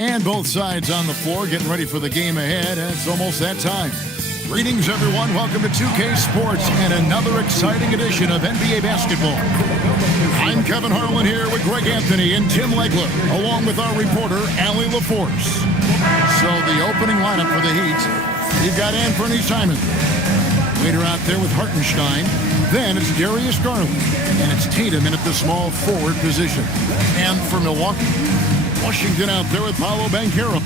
And both sides on the floor getting ready for the game ahead. And it's almost that time. Greetings, everyone. Welcome to 2K Sports and another exciting edition of NBA basketball. I'm Kevin Harlan here with Greg Anthony and Tim Legler, along with our reporter, Allie LaForce. So the opening lineup for the Heat, you've got Anthony Simons. Later out there with Hartenstein. Then it's Darius Garland. And it's Tatum in at the small forward position. And for Milwaukee, Washington out there with Paolo Banchero.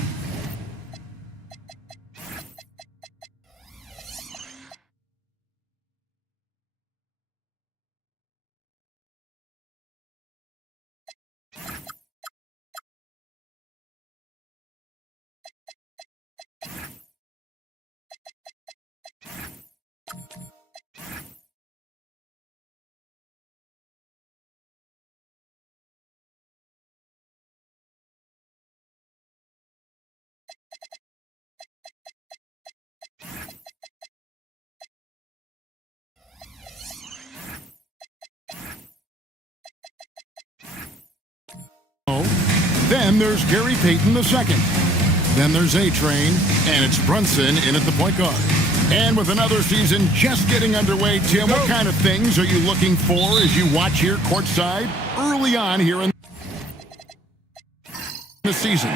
Then there's Gary Payton II. Then there's A-Train, and it's Brunson in at the point guard. And with another season just getting underway, Tim, what kind of things are you looking for as you watch here courtside early on here in the season?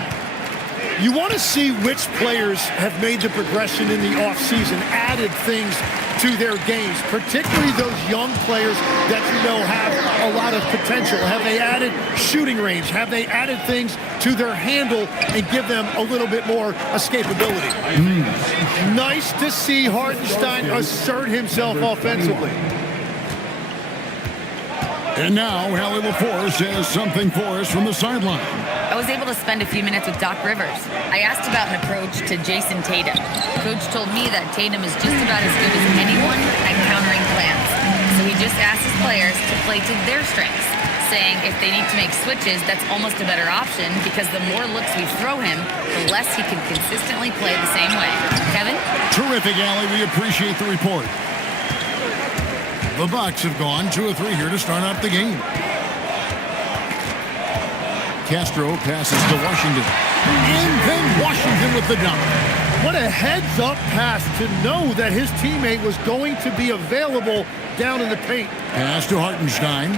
You want to see which players have made the progression in the offseason, added things to their games, particularly those young players that you know have a lot of potential. Have they added shooting range? Have they added things to their handle and give them a little bit more escapability? Nice to see Hartenstein assert himself offensively. And now, Allie LaForce has something for us from the sideline. I was able to spend a few minutes with Doc Rivers. I asked about an approach to Jason Tatum. The coach told me that Tatum is just about as good as anyone at countering plans. So he just asked his players to play to their strengths, saying if they need to make switches, that's almost a better option because the more looks we throw him, the less he can consistently play the same way. Kevin? Terrific, Allie. We appreciate the report. The Bucks have gone 2 of 3 here to start out the game. Castro passes to Washington. And then Washington with the dunk. What a heads-up pass to know that his teammate was going to be available down in the paint. Pass to Hartenstein.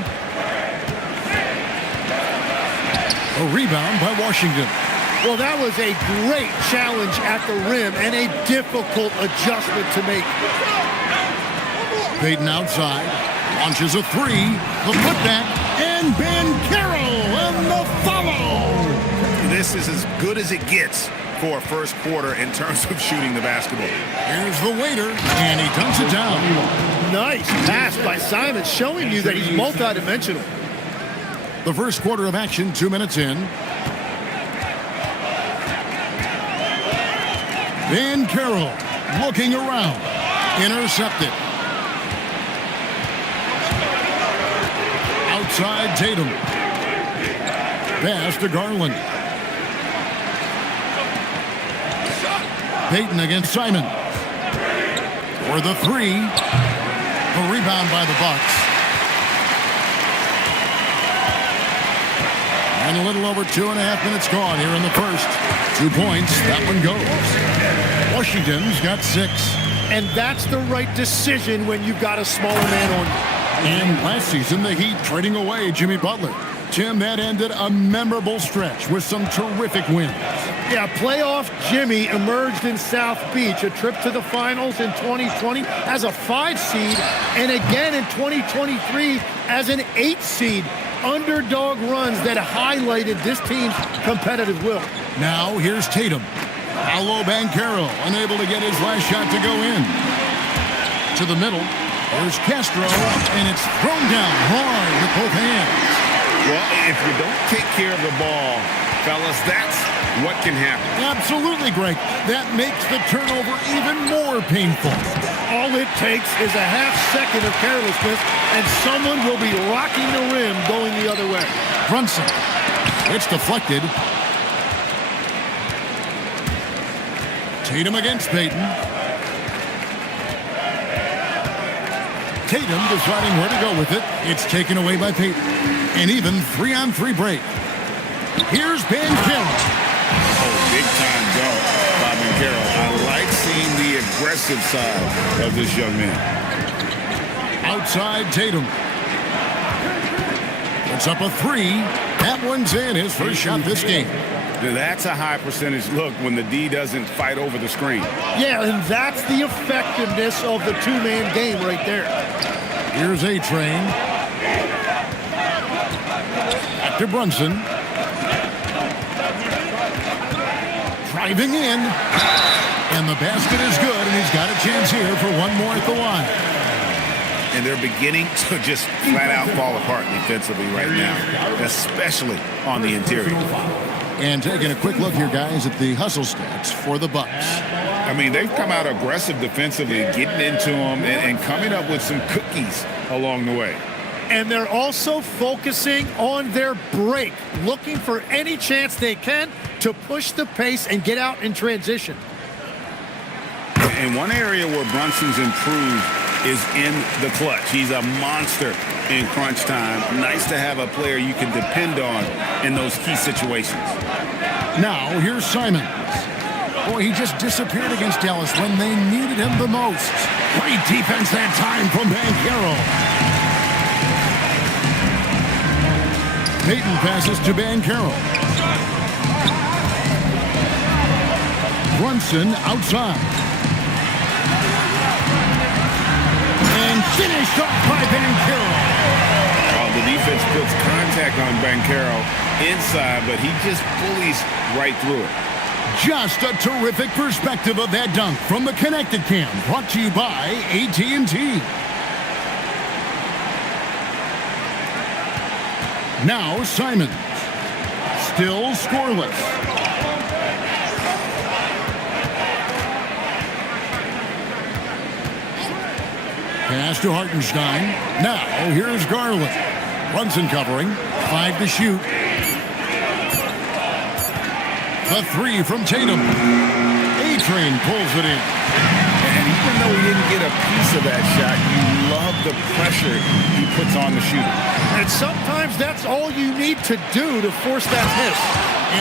A rebound by Washington. Well, that was a great challenge at the rim and a difficult adjustment to make. Payton outside, launches a 3, the putback, and Banchero and the follow. This is as good as it gets for a first quarter in terms of shooting the basketball. Here's the waiter, and he dunks it down. Nice pass by Simon, showing you that he's multidimensional. The first quarter of action, 2 minutes in. Banchero looking around, intercepted. Outside Tatum. Pass to Garland. Payton against Simon. For the 3. A rebound by the Bucks. And a little over 2.5 minutes gone here in the first. 2 points. That one goes. Washington's got 6. And that's the right decision when you've got a smaller man on you. And last season, the Heat trading away Jimmy Butler. Tim, that ended a memorable stretch with some terrific wins. Yeah, playoff Jimmy emerged in South Beach, a trip to the finals in 2020 as a 5 seed, and again in 2023 as an 8 seed. Underdog runs that highlighted this team's competitive will. Now, here's Tatum. Paolo Banchero, unable to get his last shot to go in. To the middle. There's Castro, and it's thrown down hard with both hands. Well, if you don't take care of the ball, fellas, that's what can happen. Absolutely, Greg. That makes the turnover even more painful. All it takes is a half second of carelessness, and someone will be rocking the rim going the other way. Brunson. It's deflected. Tatum against Payton. Tatum deciding where to go with it. It's taken away by Payton. An even 3-on-3 break. Here's Banchero. Big-time dunk by Banchero. I like seeing the aggressive side of this young man. Outside Tatum. Puts up a three. That one's in. His first shot this game. That's a high percentage look when the D doesn't fight over the screen. Yeah, and that's the effectiveness of the two-man game right there. Here's A-Train. Back to Brunson. Driving in. And the basket is good, and he's got a chance here for one more at the line. And they're beginning to just flat out fall apart defensively right now, especially on the interior. And taking a quick look here, guys, at the hustle stats for the Bucks. I mean, they've come out aggressive defensively, getting into them and coming up with some cookies along the way. And they're also focusing on their break, looking for any chance they can to push the pace and get out in transition. And one area where Brunson's improved is in the clutch. He's a monster in crunch time. Nice to have a player you can depend on in those key situations. Now, here's Simons. Boy, he just disappeared against Dallas when they needed him the most. Great defense that time from Banchero. Payton passes to Banchero. Brunson outside. And finished off by Banchero. The defense puts contact on Banchero inside, but he just bullies right through it. Just a terrific perspective of that dunk from the Connected Cam, brought to you by AT&T. Now Simons, still scoreless. Pass to Hartenstein. Now here's Garland. Brunson covering. 5 to shoot. The three from Tatum. A-Train pulls it in. And even though he didn't get a piece of that shot, you love the pressure he puts on the shooter. And sometimes that's all you need to do to force that miss.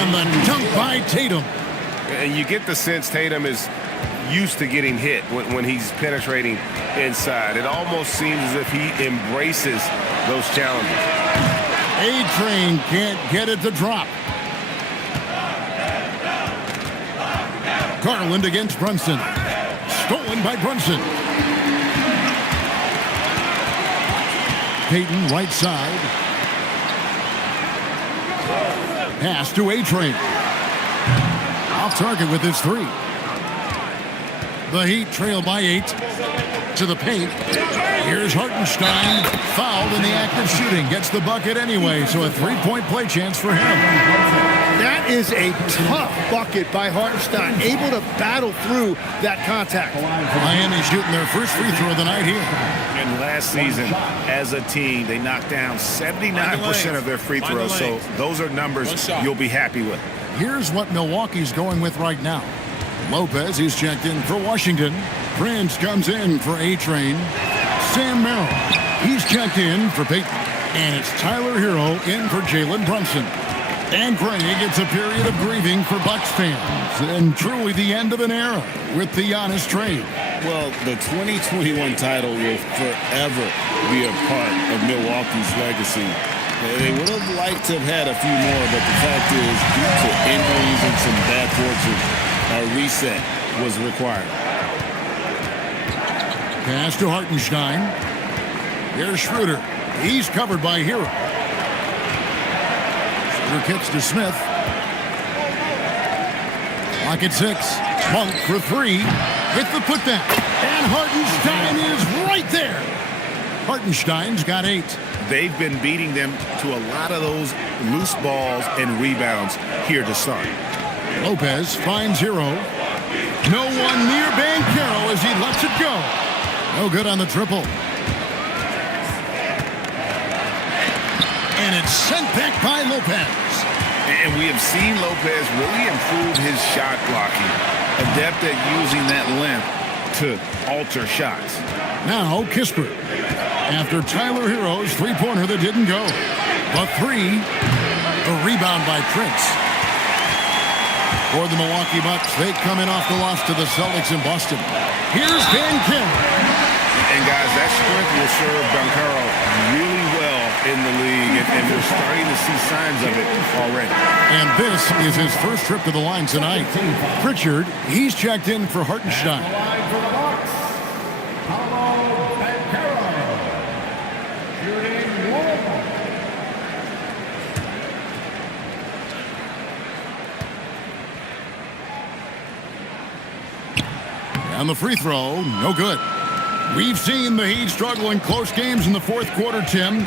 And the dunk by Tatum. And you get the sense Tatum is used to getting hit when he's penetrating inside. It almost seems as if he embraces those challenges. A-Train can't get it to drop. Garland against Brunson. Stolen by Brunson. Payton right side. Pass to A-Train. Off target with his three. The Heat trail by 8 to the paint. Here's Hartenstein, fouled in the act of shooting. Gets the bucket anyway, so a three-point play chance for him. That is a tough bucket by Hartenstein, able to battle through that contact. Miami shooting their first free throw of the night here. And last season, as a team, they knocked down 79% of their free throws, so those are numbers you'll be happy with. Here's what Milwaukee's going with right now. Lopez, he's checked in for Washington. Prince comes in for A-Train. Sam Merrill, he's checked in for Payton. And it's Tyler Hero in for Jalen Brunson. And Craig, it's a period of grieving for Bucks fans. And truly the end of an era with the Giannis trade. Well, the 2021 title will forever be a part of Milwaukee's legacy. They would have liked to have had a few more, but the fact is, due to injuries and some bad fortune, a reset was required. Pass to Hartenstein. Here's Schroeder. He's covered by Hero. Schroeder kicks to Smith. Clock at 6. Monk for 3. With the putback. And Hartenstein is right there. Hartenstein's got 8. They've been beating them to a lot of those loose balls and rebounds here to start. Lopez finds Hero. No one near Banchero as he lets it go. No good on the triple. And it's sent back by Lopez. And we have seen Lopez really improve his shot blocking. Adept at using that length to alter shots. Now Kispert. After Tyler Hero's three-pointer that didn't go. The 3. The rebound by Prince. For the Milwaukee Bucks, they come in off the loss to the Celtics in Boston. Here's Banchero. And guys, that strength will serve Banchero really well in the league, and we're starting to see signs of it already. And this is his first trip to the line tonight. Pritchard, he's checked in for Hartenstein. And the free throw, no good. We've seen the Heat struggle in close games in the fourth quarter, Tim.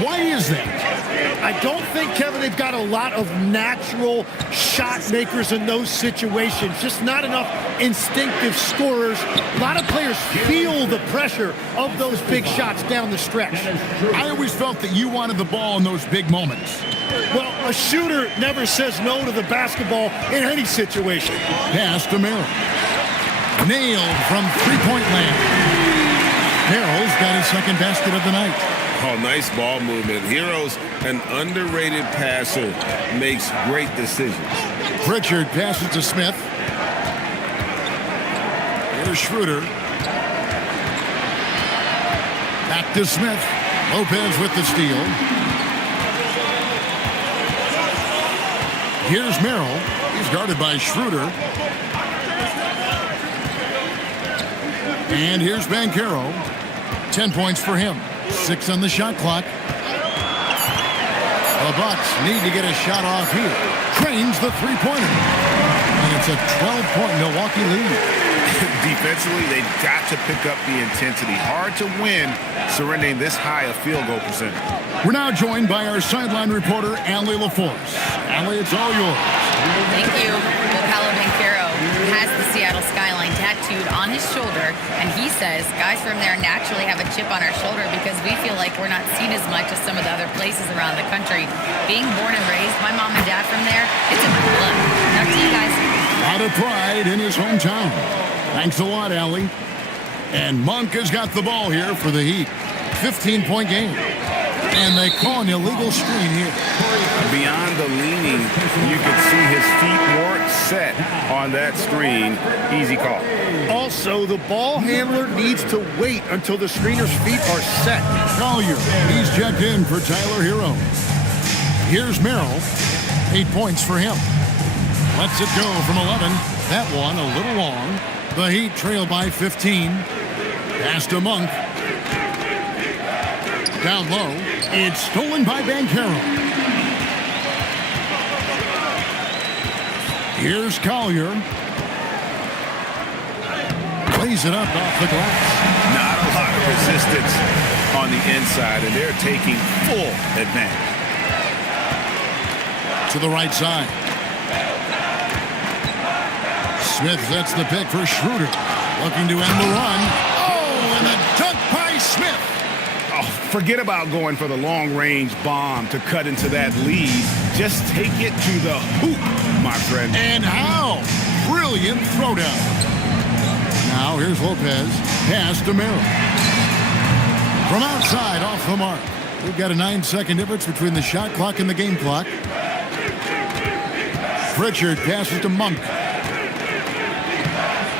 Why is that? I don't think, Kevin, they've got a lot of natural shot makers in those situations. Just not enough instinctive scorers. A lot of players feel the pressure of those big shots down the stretch. I always felt that you wanted the ball in those big moments. Well, a shooter never says no to the basketball in any situation. Pass to Merrill. Nailed from three-point land. Merrill's got his second basket of the night. Oh, nice ball movement. Hero's an underrated passer, makes great decisions. Pritchard passes to Smith. Here's Schroeder. Back to Smith. Lopez with the steal. Here's Merrill. He's guarded by Schroeder. And here's Banchero. 10 points for him. 6 on the shot clock. The Bucks need to get a shot off here. Trains the three-pointer. And it's a 12-point Milwaukee lead. Defensively, they've got to pick up the intensity. Hard to win surrendering this high a field goal percentage. We're now joined by our sideline reporter, Allie LaForce. Allie, it's all yours. Thank you. Well, Paolo Banchero has the Seattle skyline tattooed on his shoulder, and he says guys from there naturally have a chip on our shoulder because we feel like we're not seen as much as some of the other places around the country. Being born and raised, my mom and dad from there, it's in my blood. Now to you guys. A lot of pride in his hometown. Thanks a lot, Allie. And Monk has got the ball here for the Heat. 15-point game. And they call an illegal screen here. Beyond the leaning, you can see his feet weren't set on that screen. Easy call. Also, the ball handler needs to wait until the screener's feet are set. Collier, he's checked in for Tyler Hero. Here's Merrill. 8 points for him. Lets it go from 11. That one a little long. The Heat trail by 15. Pass to Monk. Down low. It's stolen by Banchero. Here's Collier. Plays it up off the glass. Not a lot of resistance on the inside, and they're taking full advantage. To the right side. Smith sets the pick for Schroeder. Looking to end the run. Oh, and a dunk by Smith. Oh, forget about going for the long-range bomb to cut into that lead. Just take it to the hoop, my friend. And how? Brilliant throwdown. Now here's Lopez. Pass to Merrill. From outside, off the mark. We've got a 9-second difference between the shot clock and the game clock. Pritchard passes to Monk.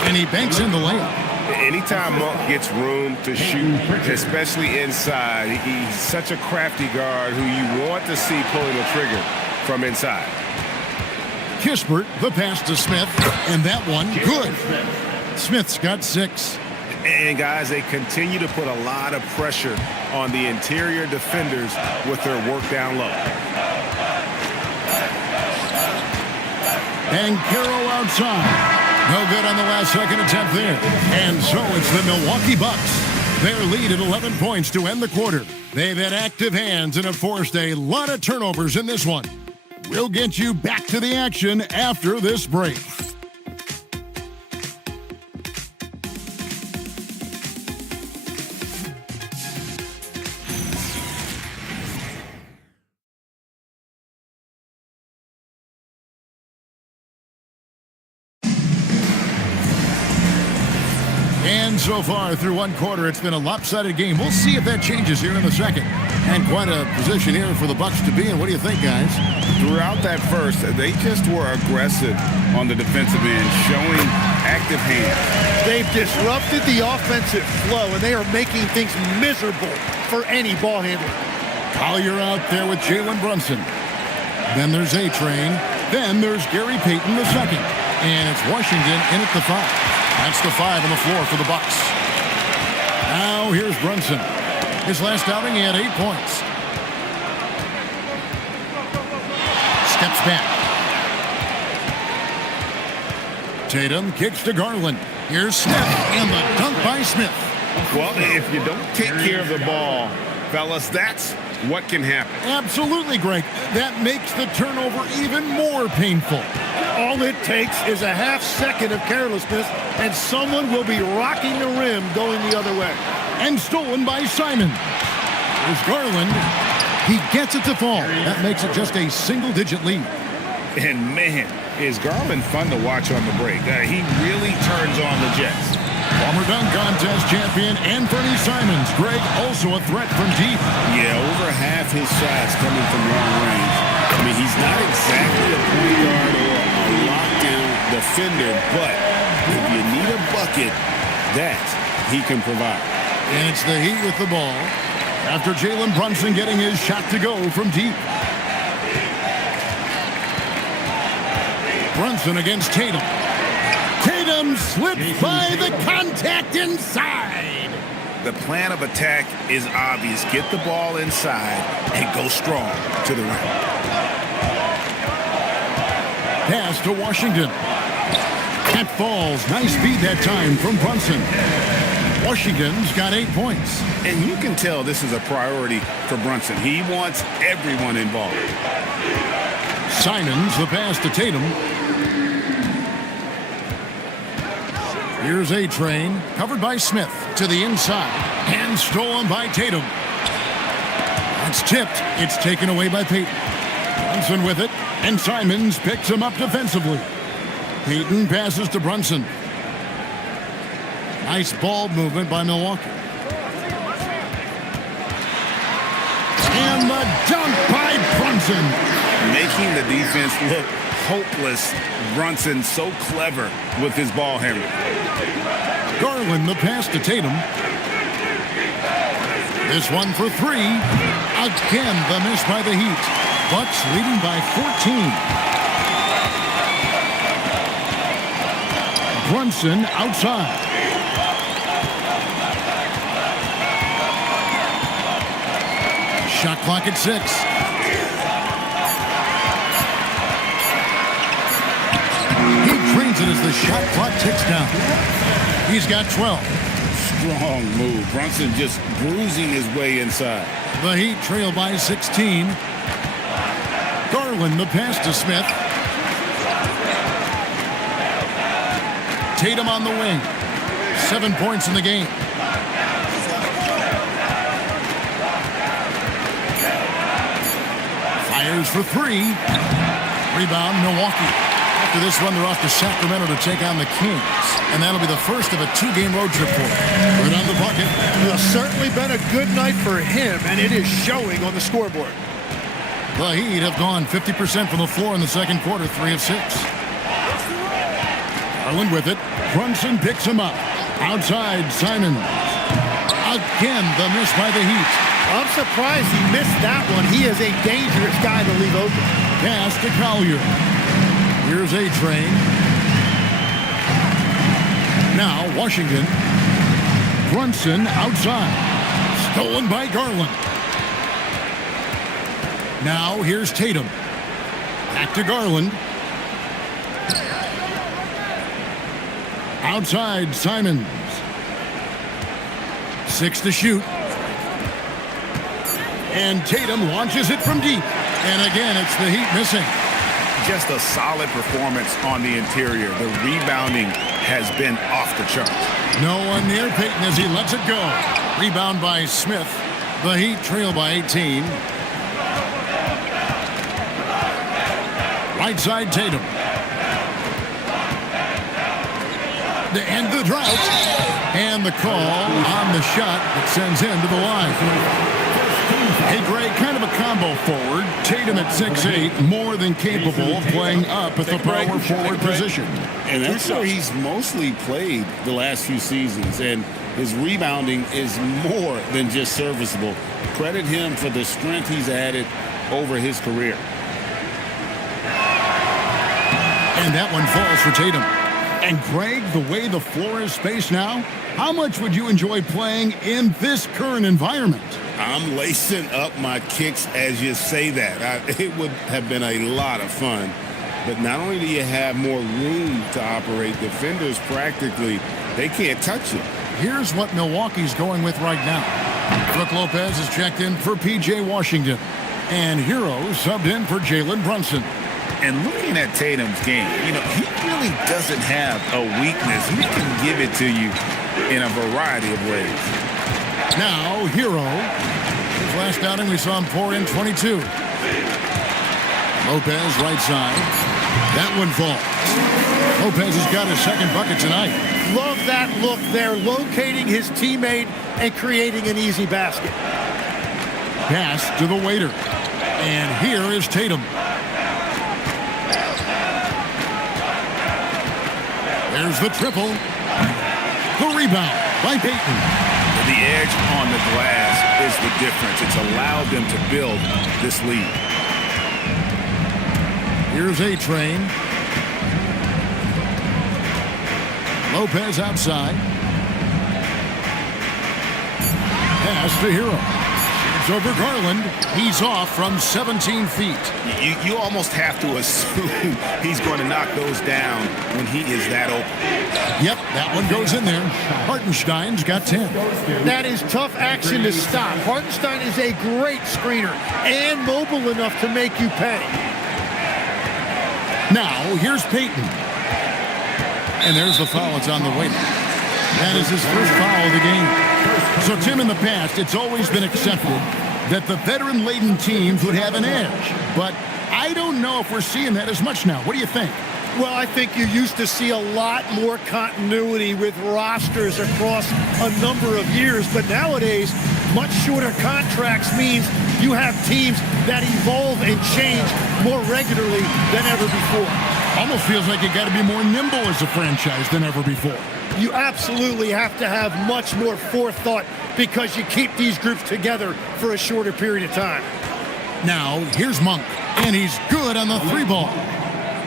And he banks in the layup. Anytime Monk gets room to shoot, especially inside, he's such a crafty guard who you want to see pulling the trigger from inside. Kispert, the pass to Smith, and that one, good. Smith's got 6. And guys, they continue to put a lot of pressure on the interior defenders with their work down low. Banchero outside. No good on the last second attempt there. And so it's the Milwaukee Bucks. Their lead at 11 points to end the quarter. They've had active hands and have forced a lot of turnovers in this one. We'll get you back to the action after this break. And so far through one quarter, it's been a lopsided game. We'll see if that changes here in the second. And quite a position here for the Bucks to be in. What do you think, guys? throughout that first, they just were aggressive on the defensive end, showing active hands. They've disrupted the offensive flow, and they are making things miserable for any ball handler. Collier out there with Jalen Brunson. Then there's A-Train. Then there's Gary Payton II. And it's Washington in at the 5. That's the 5 on the floor for the Bucks. Now here's Brunson. His last outing, he had 8 points. Steps back. Tatum kicks to Garland. Here's Smith, and the dunk by Smith. Well, if you don't take care of the ball, fellas, that's what can happen. Absolutely, Greg. That makes the turnover even more painful. All it takes is a half second of carelessness, and someone will be rocking the rim going the other way. And stolen by Simon. Here's Garland. He gets it to fall. That makes it just a single-digit lead. And, man, is Garland fun to watch on the break. He really turns on the Jets. Former dunk contest champion Anthony Simons. Greg, also a threat from deep. Yeah, over half his shots coming from long range. I mean, he's not exactly a point guard or a lockdown defender, but if you need a bucket, that he can provide. And it's the Heat with the ball after Jalen Brunson getting his shot to go from deep. Brunson against Tatum. Tatum slips by the contact inside. The plan of attack is obvious. Get the ball inside and go strong to the rim. Pass to Washington. That falls. Nice beat that time from Brunson. Washington's got 8 points. And you can tell this is a priority for Brunson. He wants everyone involved. Simons, the pass to Tatum. Here's A-Train, covered by Smith to the inside, and stolen by Tatum. It's tipped. It's taken away by Payton. Brunson with it, and Simons picks him up defensively. Payton passes to Brunson. Nice ball movement by Milwaukee. And the dunk by Brunson. Making the defense look hopeless. Brunson so clever with his ball handling. Garland the pass to Tatum. This one for 3. Again, the miss by the Heat. Bucks leading by 14. Brunson outside. Shot clock at 6. It as the shot clock ticks down. He's got 12. Strong move. Brunson just bruising his way inside. The Heat trail by 16. Garland the pass to Smith. Tatum on the wing. 7 points in the game. Fires for 3. Rebound, Milwaukee. After this one, they're off to Sacramento to take on the Kings. And that'll be the first of a 2-game road trip for them. Right on the bucket. It's certainly been a good night for him, and it is showing on the scoreboard. The Heat have gone 50% from the floor in the second quarter, 3 of 6. Garland with it. Brunson picks him up. Outside, Simon. Again, the miss by the Heat. I'm surprised he missed that one. He is a dangerous guy to leave open. Pass to Collier. Here's A-Train. Now Washington. Brunson outside. Stolen by Garland. Now here's Tatum. Back to Garland. Outside Simons. 6 to shoot. And Tatum launches it from deep. And again, it's the Heat missing. Just a solid performance on the interior. The rebounding has been off the charts. No one near Payton as he lets it go. Rebound by Smith. The Heat trail by 18. Right side Tatum. To end the drought. And the call on the shot that sends him to the line. Hey, Greg, kind of a combo forward. Tatum at 6'8", more than capable of playing up at the power forward position. And that's where he's mostly played the last few seasons. And his rebounding is more than just serviceable. Credit him for the strength he's added over his career. And that one falls for Tatum. And Greg, the way the floor is spaced now, how much would you enjoy playing in this current environment? I'm lacing up my kicks as you say that. It would have been a lot of fun. But not only do you have more room to operate, defenders practically, they can't touch you. Here's what Milwaukee's going with right now. Brook Lopez is checked in for P.J. Washington. And Hero subbed in for Jalen Brunson. And looking at Tatum's game, he really doesn't have a weakness. He can give it to you in a variety of ways. Now, Hero. His last outing, we saw him pour in 22. Lopez, right side. That one falls. Lopez has got his second bucket tonight. Love that look there, locating his teammate and creating an easy basket. Pass to the waiter. And here is Tatum. There's the triple. The rebound by Payton. The edge on the glass is the difference. It's allowed them to build this lead. Here's A-Train. Lopez outside. Pass to Hero. Shoots over Garland. He's off from 17 feet. You almost have to assume he's going to knock those down when he is that open. Yep, that one goes in there. Hartenstein's got 10. That is tough action to stop. Hartenstein is a great screener and mobile enough to make you pay. Now, here's Payton. And there's the foul. It's on the way. That is his first foul of the game. So, Tim, in the past, it's always been accepted that the veteran-laden teams would have an edge. But I don't know if we're seeing that as much now. What do you think? Well, I think you used to see a lot more continuity with rosters across a number of years. But nowadays, much shorter contracts means you have teams that evolve and change more regularly than ever before. Almost feels like you got to be more nimble as a franchise than ever before. You absolutely have to have much more forethought because you keep these groups together for a shorter period of time. Now, here's Monk, and he's good on the three ball.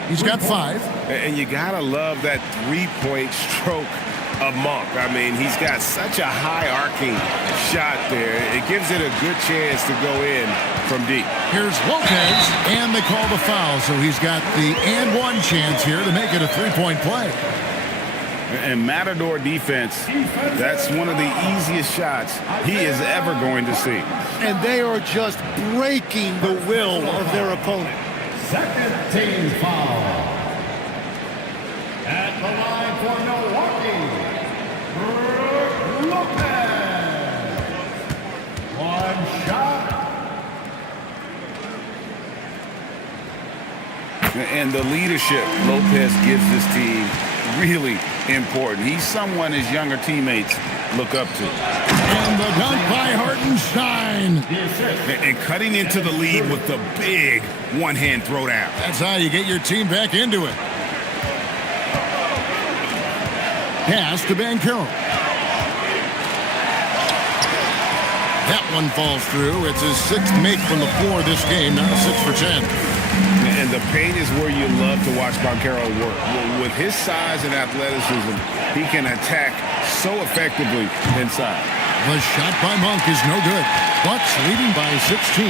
He's got 5. And you got to love that three-point stroke of Monk. I mean, he's got such a high-arcing shot there. It gives it a good chance to go in from deep. Here's Lopez, and they call the foul. So he's got the and one chance here to make it a three-point play. And Matador defense, that's one of the easiest shots he is ever going to see. And they are just breaking the will of their opponent. Second team foul. At the line for Milwaukee, Brook Lopez. One shot. And the leadership Lopez gives this team really important. He's someone his younger teammates look up to. And the dunk by Hartenstein. And cutting into the lead with the big one-hand throwdown. That's how you get your team back into it. Pass to Banchero. That one falls through. It's his 6th make from the floor this game, not a 6 for 10. And the paint is where you love to watch Banchero work. With his size and athleticism, he can attack so effectively inside. The shot by Monk is no good. Bucks leading by 16.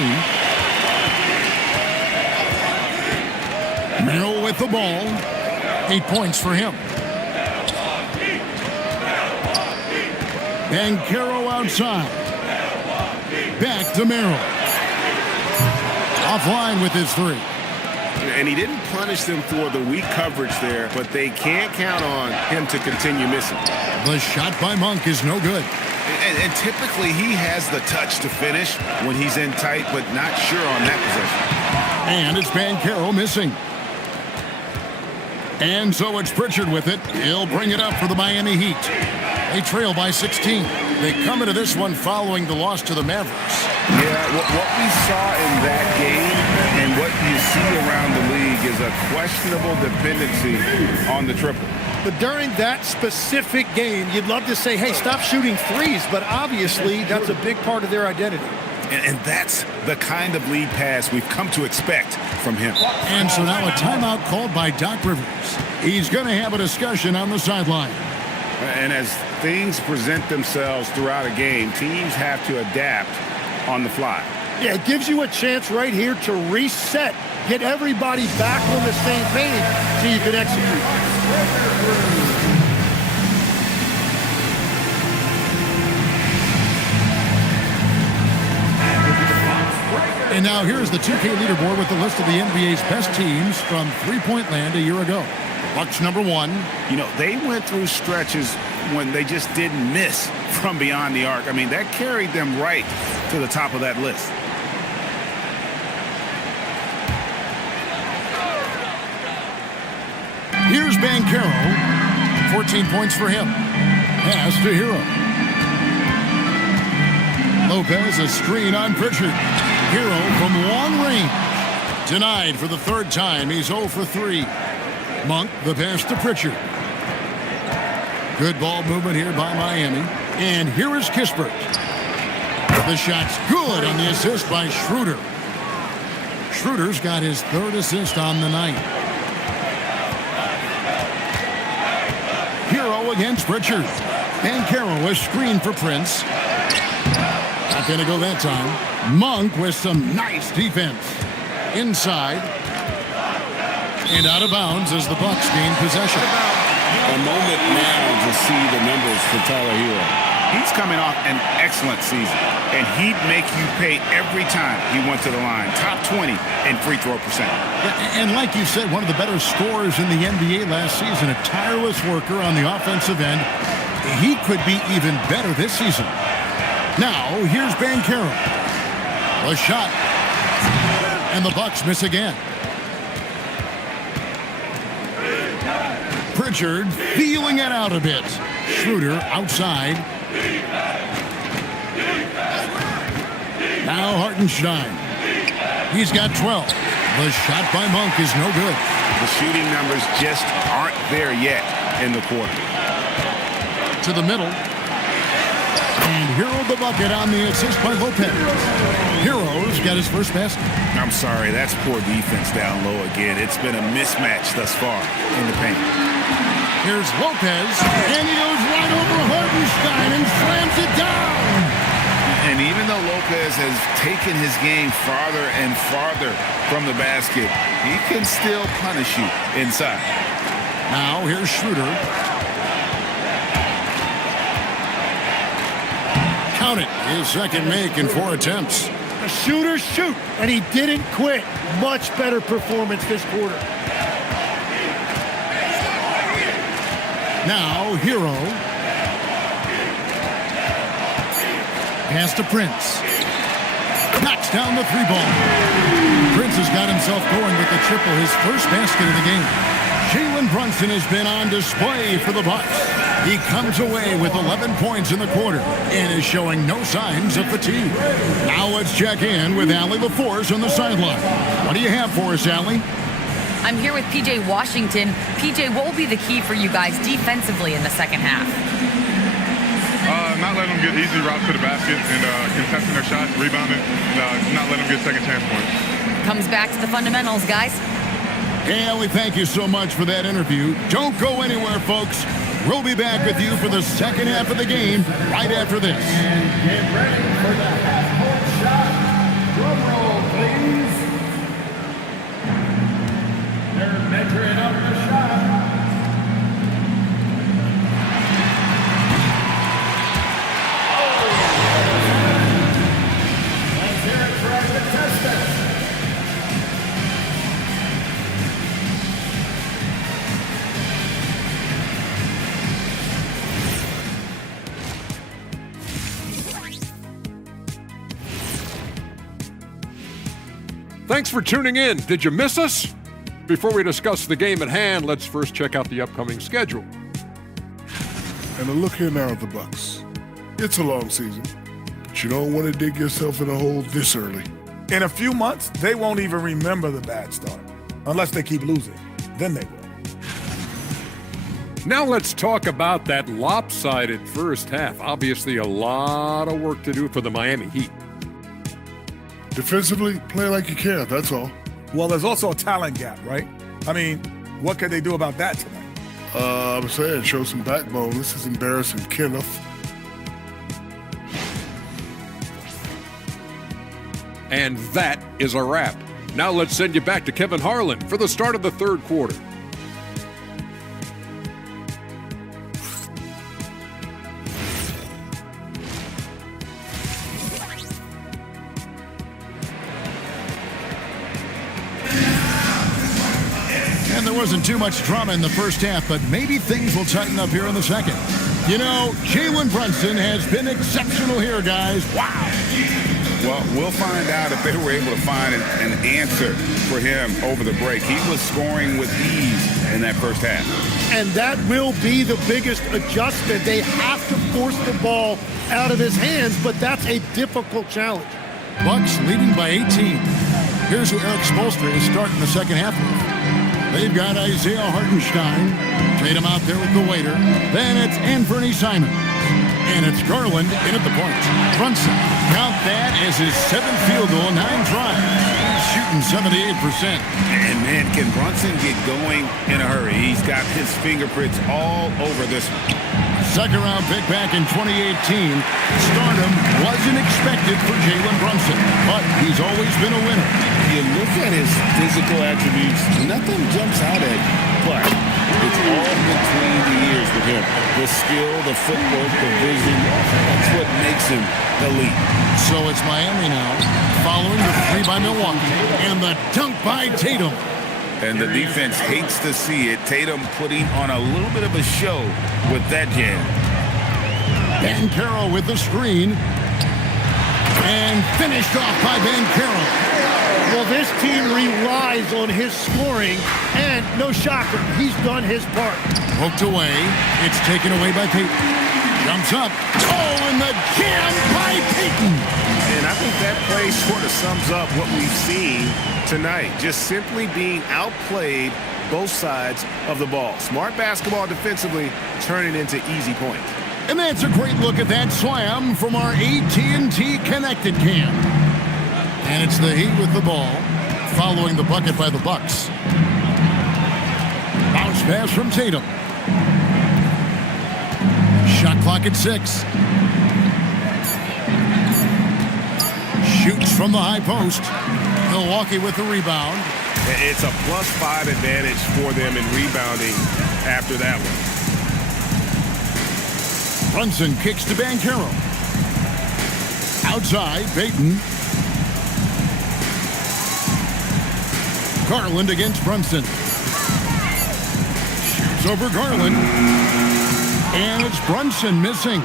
Merrill with the ball. 8 points for him. Banchero outside. Back to Merrill. Offline with his 3. And he didn't punish them for the weak coverage there, but they can't count on him to continue missing. The shot by Monk is no good. And typically he has the touch to finish when he's in tight, but not sure on that possession. And it's Banchero missing. And so it's Pritchard with it. He'll bring it up for the Miami Heat. They trail by 16. They come into this one following the loss to the Mavericks. Yeah, what we saw in that game and what you see around the league is a questionable dependency on the triple. But during that specific game, you'd love to say, hey, stop shooting threes, but obviously that's a big part of their identity. And that's the kind of lead pass we've come to expect from him. And so now a timeout called by Doc Rivers. He's going to have a discussion on the sideline. And as things present themselves throughout a game, teams have to adapt on the fly. Yeah, it gives you a chance right here to reset, get everybody back on the same page so you can execute. And now here's the 2K leaderboard with the list of the NBA's best teams from three-point land a year ago. Bucks number 1. You know, they went through stretches when they just didn't miss from beyond the arc. I mean, that carried them right to the top of that list. Here's Banchero. 14 points for him. Pass to Hero. Lopez, a screen on Pritchard. Hero from long range. Denied for the third time. He's 0 for 3. Monk, the pass to Pritchard. Good ball movement here by Miami. And here is Kispert. The shot's good on the assist by Schroeder. Schroeder's got his third assist on the night. Hero against Pritchard. Banchero a screen for Prince. Not going to go that time. Monk with some nice defense. Inside. And out of bounds as the Bucks gain possession. A moment now to see the numbers for Tyler Hero. He's coming off an excellent season, and he'd make you pay every time he went to the line. Top 20 in free throw percent. And like you said, one of the better scorers in the NBA last season, a tireless worker on the offensive end. He could be even better this season. Now, here's Banchero. A shot. And the Bucks miss again. Pritchard feeling it out a bit. Schroeder outside. Now Hartenstein. He's got 12. The shot by Monk is no good. The shooting numbers just aren't there yet in the quarter. To the middle. And Hero the bucket on the assist by Lopez. Hero's got his first basket. I'm sorry, that's poor defense down low again. It's been a mismatch thus far in the paint. Here's Lopez, and he goes right over Hartenstein and slams it down. And even though Lopez has taken his game farther and farther from the basket, he can still punish you inside. Now here's Schroeder. Count it, his second make in 4 attempts. A shooter shoot, and he didn't quit. Much better performance this quarter. Now Hero. Pass to Prince. Knocks down the 3-ball. Prince has got himself going with the triple, his first basket of the game. Jalen Brunson has been on display for the Bucks. He comes away with 11 points in the quarter and is showing no signs of fatigue. Now let's check in with Allie LaForce on the sideline. What do you have for us, Allie? I'm here with PJ Washington. PJ, what will be the key for you guys defensively in the second half? Not letting them get easy routes to the basket and contesting their shots, rebounding, not letting them get second chance points. Comes back to the fundamentals, guys. Hey, Allie, thank you so much for that interview. Don't go anywhere, folks. We'll be back with you for the second half of the game right after this. And get ready for the half-court shot. Drum roll, please. They're measuring up the shot. Let's hear it for our contestants. Thanks for tuning in. Did you miss us? Before we discuss the game at hand, let's first check out the upcoming schedule. And a look here now at the Bucks. It's a long season, but but you don't want to dig yourself in a hole this early. In a few months, they won't even remember the bad start. Unless they keep losing. Then they will. Now let's talk about that lopsided first half. Obviously, a lot of work to do for the Miami Heat. Defensively, play like you can, that's all. Well, there's also a talent gap, right? I mean, what can they do about that tonight? I'm saying show some backbone. This is embarrassing, Kenneth. And that is a wrap. Now let's send you back to Kevin Harlan for the start of the third quarter. And there wasn't too much drama in the first half, but maybe things will tighten up here in the second. You know, Jalen Brunson has been exceptional here, guys. Wow. Well, we'll find out if they were able to find an answer for him over the break. He was scoring with ease in that first half. And that will be the biggest adjustment. They have to force the ball out of his hands, but that's a difficult challenge. Bucks leading by 18. Here's who Eric Spoelstra is starting the second half with. They've got Isaiah Hartenstein. Tatum out there with the waiter. Then it's Anthony Simons. And it's Garland in at the point. Brunson, count that as his 7th field goal, 9 tries. Shooting 78%. And man, can Brunson get going in a hurry? He's got his fingerprints all over this one. Second round pick back in 2018. Stardom wasn't expected for Jalen Brunson, but he's always been a winner. You look at his physical attributes, nothing jumps out at you, but it's all between the ears with him. The skill, the footwork, the vision, that's what makes him elite. So it's Miami now, following the 3 by Milwaukee, and the dunk by Tatum. And the defense hates to see it. Tatum putting on a little bit of a show with that jam. Banchero with the screen. And finished off by Banchero. Well, this team relies on his scoring, and no shocker, he's done his part. Poked away. It's taken away by Payton. Jumps up. Oh, and the jam by Payton. And I think that play sort of sums up what we've seen tonight. Just simply being outplayed both sides of the ball. Smart basketball defensively, turning into easy points. And that's a great look at that slam from our AT&T Connected Cam. And it's the Heat with the ball, following the bucket by the Bucks. Bounce pass from Tatum. Shot clock at 6. Shoots from the high post. Milwaukee with the rebound. It's a +5 advantage for them in rebounding after that one. Brunson kicks to Banchero. Outside, Payton. Garland against Brunson. Shoots over Garland. And it's Brunson missing.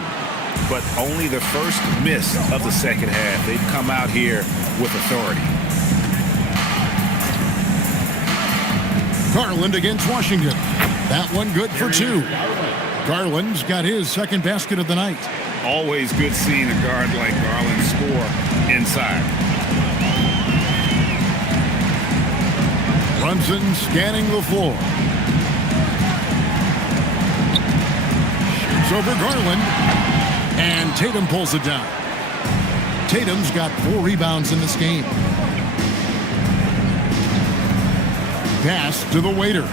But only the first miss of the second half. They've come out here with authority. Garland against Washington. That one good for 2. Garland's got his second basket of the night. Always good seeing a guard like Garland score inside. Brunson scanning the floor. Shoots over Garland. And Tatum pulls it down. Tatum's got 4 rebounds in this game. Pass to the waiter.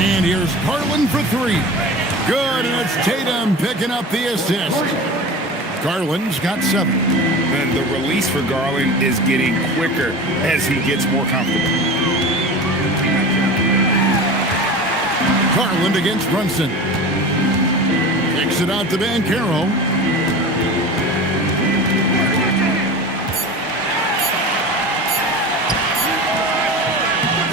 And here's Garland for 3. Good, and it's Tatum picking up the assist. Garland's got 7. And the release for Garland is getting quicker as he gets more comfortable. Garland against Brunson. Kicks it out to Banchero.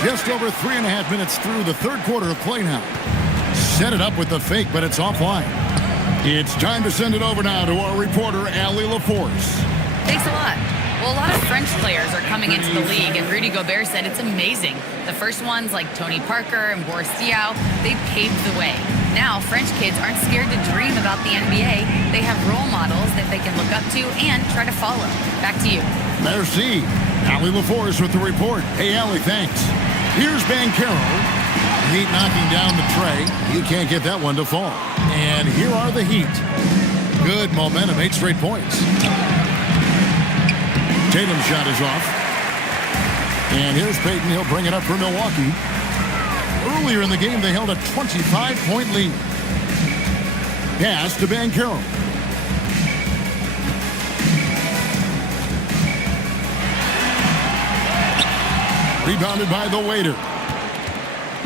Just over 3.5 minutes through the third quarter of play now. Set it up with the fake, but it's offline. It's time to send it over now to our reporter, Allie LaForce. Thanks a lot. Well, a lot of French players are coming into the league, and Rudy Gobert said it's amazing. The first ones, like Tony Parker and Boris Diaw, they paved the way. Now, French kids aren't scared to dream about the NBA. They have role models that they can look up to and try to follow. Back to you. Merci. Allie LaForce with the report. Hey, Allie, thanks. Here's Banchero. Heat knocking down the tray. He can't get that one to fall. And here are the Heat. Good momentum, 8 straight points. Tatum's shot is off. And here's Payton. He'll bring it up for Milwaukee. Earlier in the game, they held a 25-point lead. Pass to Banchero. Rebounded by the Waiter.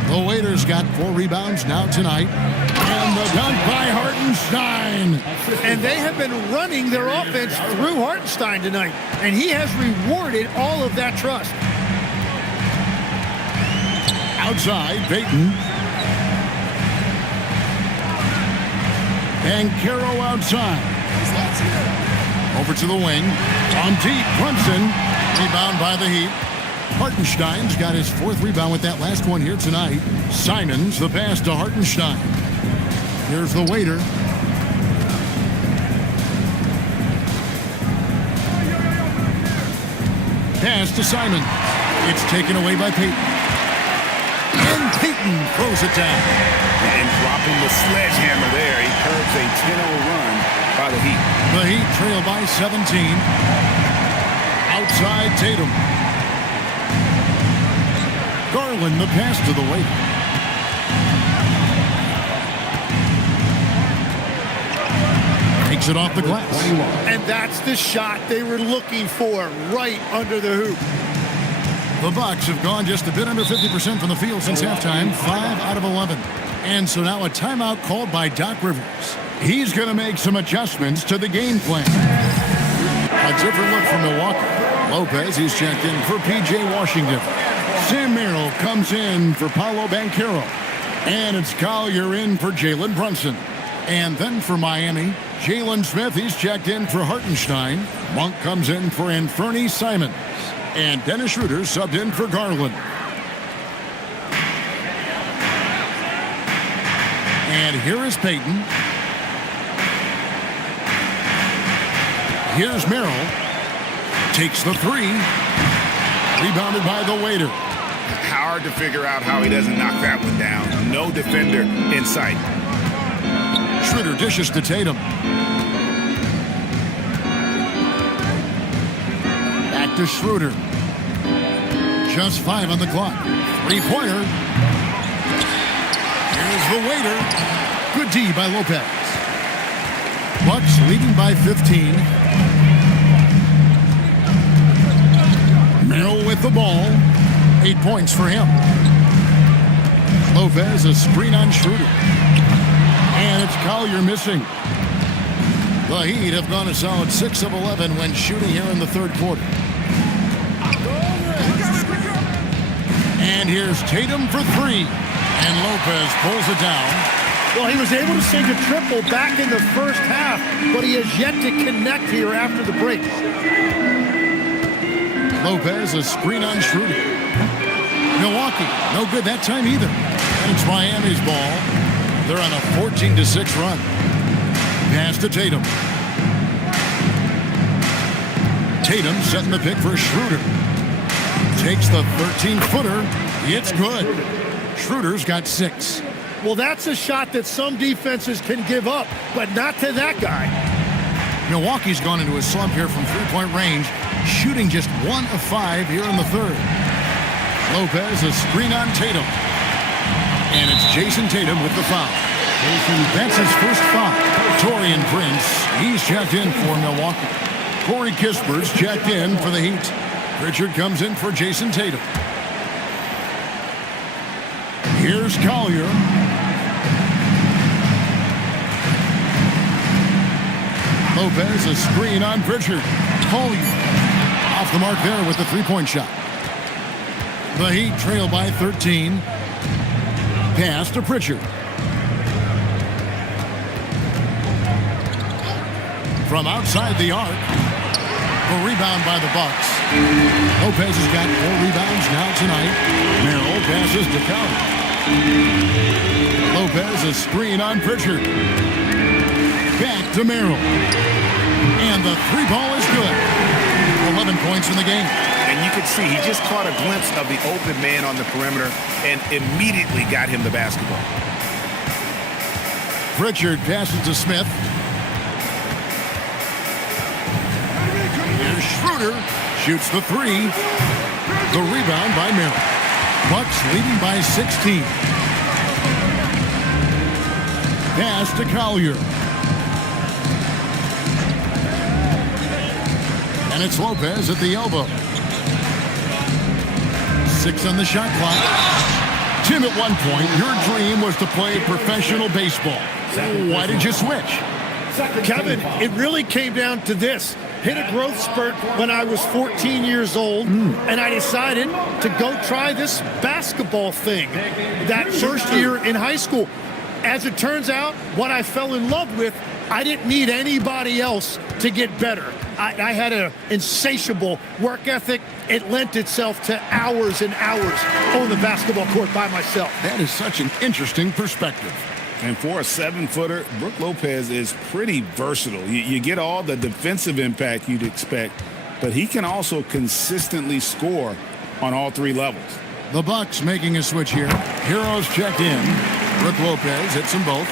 The Waiter's got 4 rebounds now tonight. And the dunk by Hartenstein. And they have been running their offense through Hartenstein tonight. And he has rewarded all of that trust. Outside, Payton. Banchero outside. Over to the wing. On deep, Brunson. Rebound by the Heat. Hartenstein's got his 4th rebound with that last one here tonight. Simons, the pass to Hartenstein. Here's the Waiter. Pass to Simons. It's taken away by Payton. And Payton throws it down. And dropping the sledgehammer there, he curbs a 10-0 run by the Heat. The Heat trail by 17. Outside Tatum. Garland, the pass to the Waiter. Takes it off the glass. And that's the shot they were looking for, right under the hoop. The Bucks have gone just a bit under 50% from the field since halftime, 5 out of 11. And so now a timeout called by Doc Rivers. He's going to make some adjustments to the game plan. A different look from Milwaukee. Lopez, he's checked in for P.J. Washington. Sam Merrill comes in for Paolo Banchero. And it's Collier in for Jalen Brunson. And then for Miami, Jalen Smith, he's checked in for Hartenstein. Monk comes in for Anthony Simons. And Dennis Schroeder subbed in for Garland. And here is Payton. Here's Merrill. Takes the 3. Rebounded by the Waiter. Hard to figure out how he doesn't knock that one down. No defender in sight. Schroeder dishes to Tatum. Back to Schroeder. Just 5 on the clock. 3-pointer. Here's the Waiter. Good D by Lopez. Bucks leading by 15. Merrill with the ball. 8 points for him. Lopez, a screen on Schroeder. And it's Collier missing. The Heat have gone a solid 6 of 11 when shooting here in the 3rd quarter. And here's Tatum for 3. And Lopez pulls it down. Well, he was able to sink a triple back in the first half, but he has yet to connect here after the break. Lopez, a screen on Schroeder. Milwaukee, no good that time either. And it's Miami's ball. They're on a 14-6 run. Pass to Tatum. Tatum setting the pick for Schroeder. Takes the 13-footer. It's good. Schroeder's got 6. Well, that's a shot that some defenses can give up, but not to that guy. Milwaukee's gone into a slump here from 3-point range, shooting just 1 of 5 here in the 3rd. Lopez, a screen on Tatum. And it's Jason Tatum with the foul. That's his first foul. Taurean Prince, he's checked in for Milwaukee. Corey Kisper's checked in for the Heat. Richard comes in for Jason Tatum. Here's Collier. Lopez, a screen on Pritchard. Collier off the mark there with the 3-point shot. The Heat trail by 13. Pass to Pritchard. From outside the arc. A rebound by the Bucks. Lopez has got 4 rebounds now tonight. Merrill passes to Collier. Lopez, a screen on Pritchard. Back to Merrill. And the three ball is good. 11 points in the game. And you can see he just caught a glimpse of the open man on the perimeter and immediately got him the basketball. Pritchard passes to Smith. Here's Schroeder. Shoots the three. The rebound by Merrill. Bucks leading by 16. Pass to Collier. And it's Lopez at the elbow. 6 on the shot clock. Tim, at one point, your dream was to play professional baseball. Why did you switch? Kevin, it really came down to this. Hit a growth spurt when I was 14 years old, and I decided to go try this basketball thing that first year in high school. As it turns out, what I fell in love with, I didn't need anybody else to get better. I had an insatiable work ethic. It lent itself to hours and hours on the basketball court by myself. That is such an interesting perspective. And for a 7-footer, Brook Lopez is pretty versatile. You get all the defensive impact you'd expect, but he can also consistently score on all three levels. The Bucks making a switch here. Heroes checked in. Brook Lopez hits them both.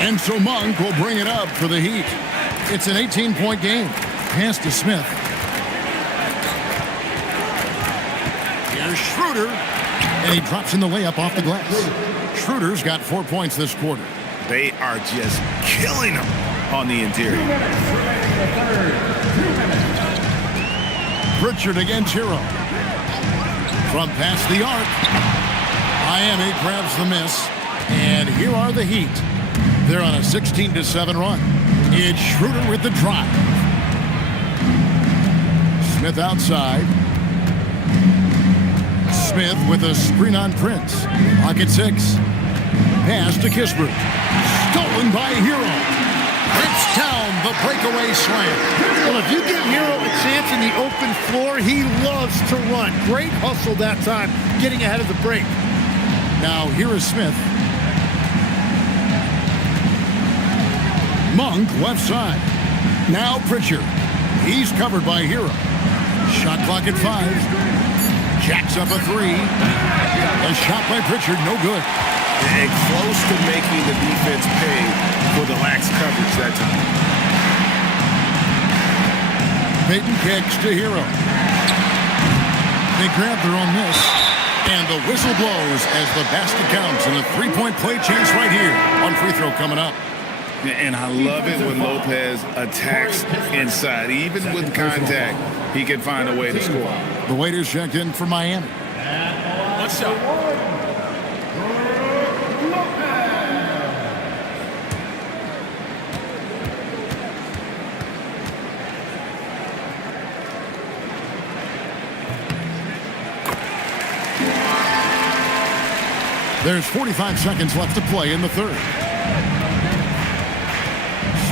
And so Monk will bring it up for the Heat. It's an 18-point game. Pass to Smith. Here's Schroeder. And he drops in the layup off the glass. Schroeder's got 4 points this quarter. They are just killing him on the interior. Pritchard against Hero. From past the arc. Miami grabs the miss. And here are the Heat. They're on a 16-7 run. It's Schroeder with the drive. Smith outside. Smith with a screen on Prince. Pocket 6. Pass to Kispert. Stolen by Hero. Rips down the breakaway slam. Well, if you give Hero a chance in the open floor, he loves to run. Great hustle that time, getting ahead of the break. Now here is Smith. Monk left side. Now Pritchard. He's covered by Hero. Shot clock at 5. Jacks up a 3. A shot by Pritchard, no good. And close to making the defense pay for the lax coverage that time. Payton kicks to Hero. They grab their own miss. And the whistle blows as the basket counts. And a 3-point play chance right here on free throw coming up. And I love it when Lopez attacks inside. Even with contact, he can find a way to score. The waiters checked in for Miami. What's up? There's 45 seconds left to play in the third.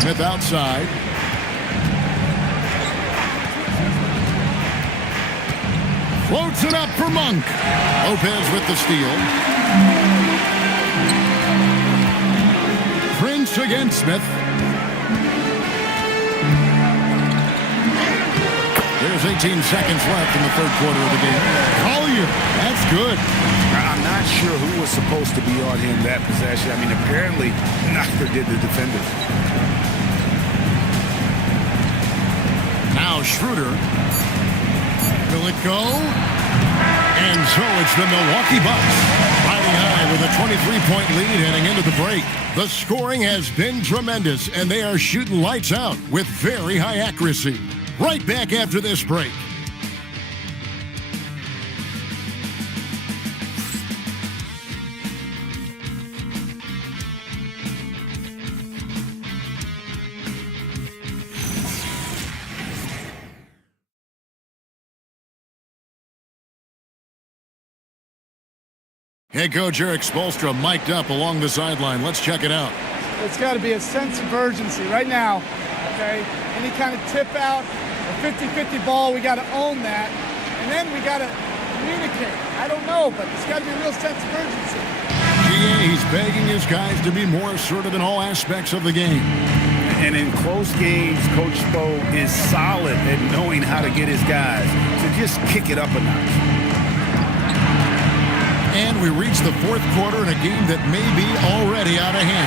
Smith outside. Floats it up for Monk. Lopez with the steal. Prince against Smith. There's 18 seconds left in the third quarter of the game. Collier, that's good. I'm not sure who was supposed to be on him that possession. I mean, apparently neither did the defenders. Now Schroeder. Will it go? And so it's the Milwaukee Bucks riding high with a 23-point lead heading into the break. The scoring has been tremendous, and they are shooting lights out with very high accuracy. Right back after this break. Head coach Eric Spoelstra mic'd up along the sideline. Let's check it out. It's got to be a sense of urgency right now, okay? Any kind of tip out, a 50-50 ball, we got to own that. And then we got to communicate? I don't know, but there's got to be a real sense of urgency. He's begging his guys to be more assertive in all aspects of the game. And in close games, Coach Spo is solid at knowing how to get his guys to just kick it up a notch. And we reach the fourth quarter in a game that may be already out of hand.